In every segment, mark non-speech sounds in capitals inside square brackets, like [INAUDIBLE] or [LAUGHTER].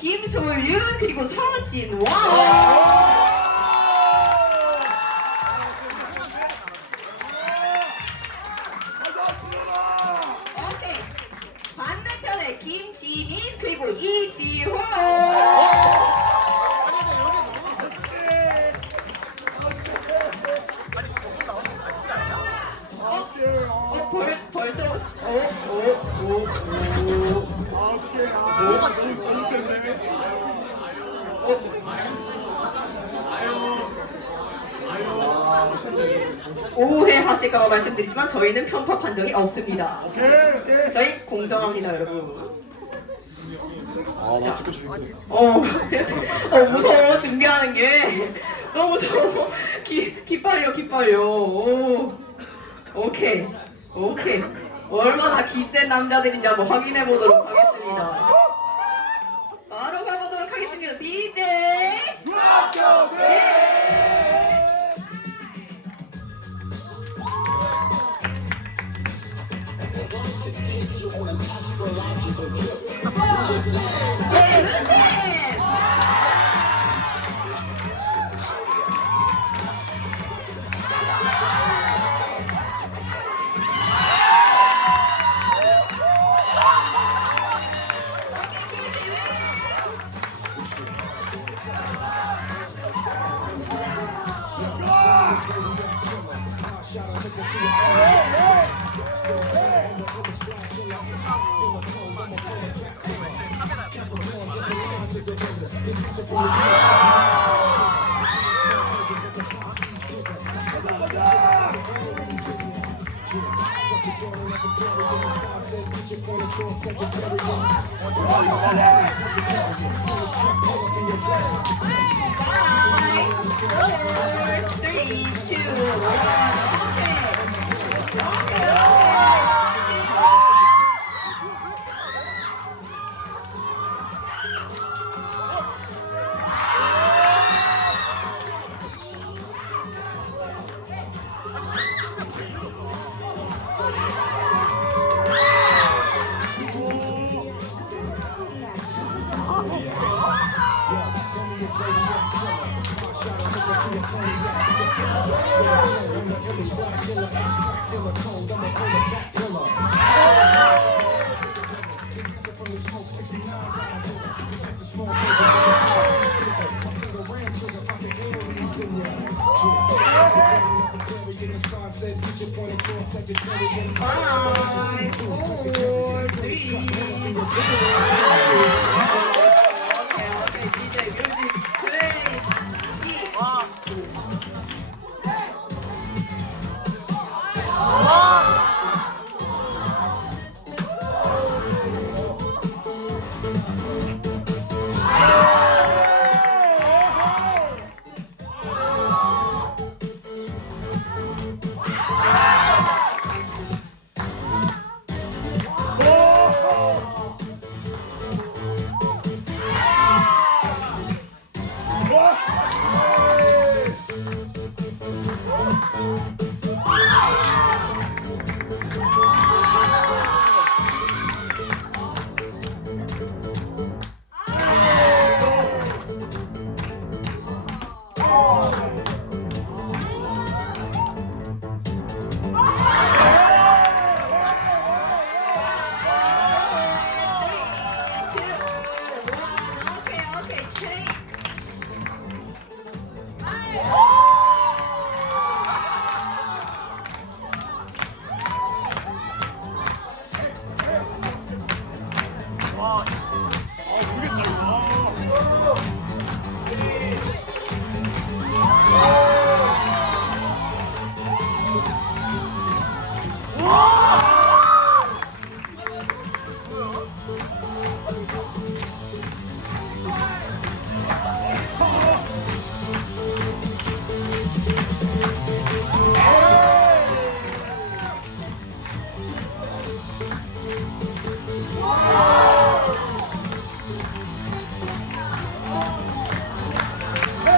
김소윤 그리고 서진와. 오케이 반대편에 김지민 그리고 이지호. 어, 벌, 벌써? 어, 어, 오, 오. 오해하실까봐 말씀드리지만 저희는 편파 판정이 없습니다. 저희 공정합니다, 여러분. 아나 찍고 싶은데 어, 어 무서워 준비하는 게 너무 무서워. 기 기빨려 기빨려. 오, 오케이 오케이. 얼마나 기센 남자들인지 한번 확인해 보도록 하겠습니다. on. an Shout out to the Five, four, three, two, one. Okay. Okay. One, two, three.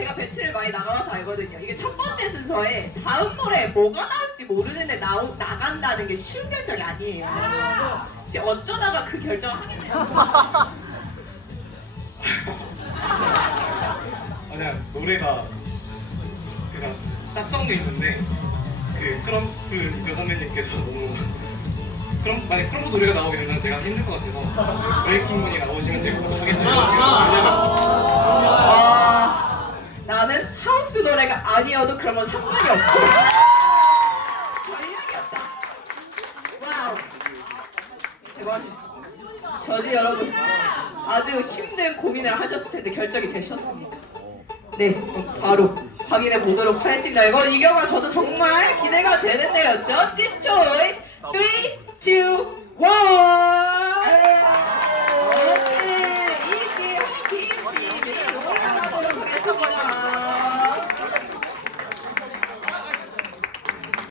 제가 배틀 많이 나가봐서 알거든요. 이게 첫 번째 순서에 다음 노래 뭐가 나올지 모르는데 나오, 나간다는 게 쉬운 결정이 아니에요. 이제 어쩌다가 그 결정을 하게 돼요. [LAUGHS] 아니야 노래가 그냥 짰던 게 있는데 그 크럼플 이조 선배님께서 너무 그럼 만약 크럼플 노래가 나오게 되면 제가 힘들 것 같아서 브레이킹문이 나오시면 제가 못하겠네요 지금 달려가 아니어도 그러면 상관이 없고 전략이었다. 와우. 대박이다. 저지 여러분 아주 힘든 고민을 하셨을 텐데 결정이 되셨습니다. 네, 바로 확인해 보도록 하겠습니다. 이거 이 경우 저도 정말 기대가 되는데요. 저지스 초이스 3, 2,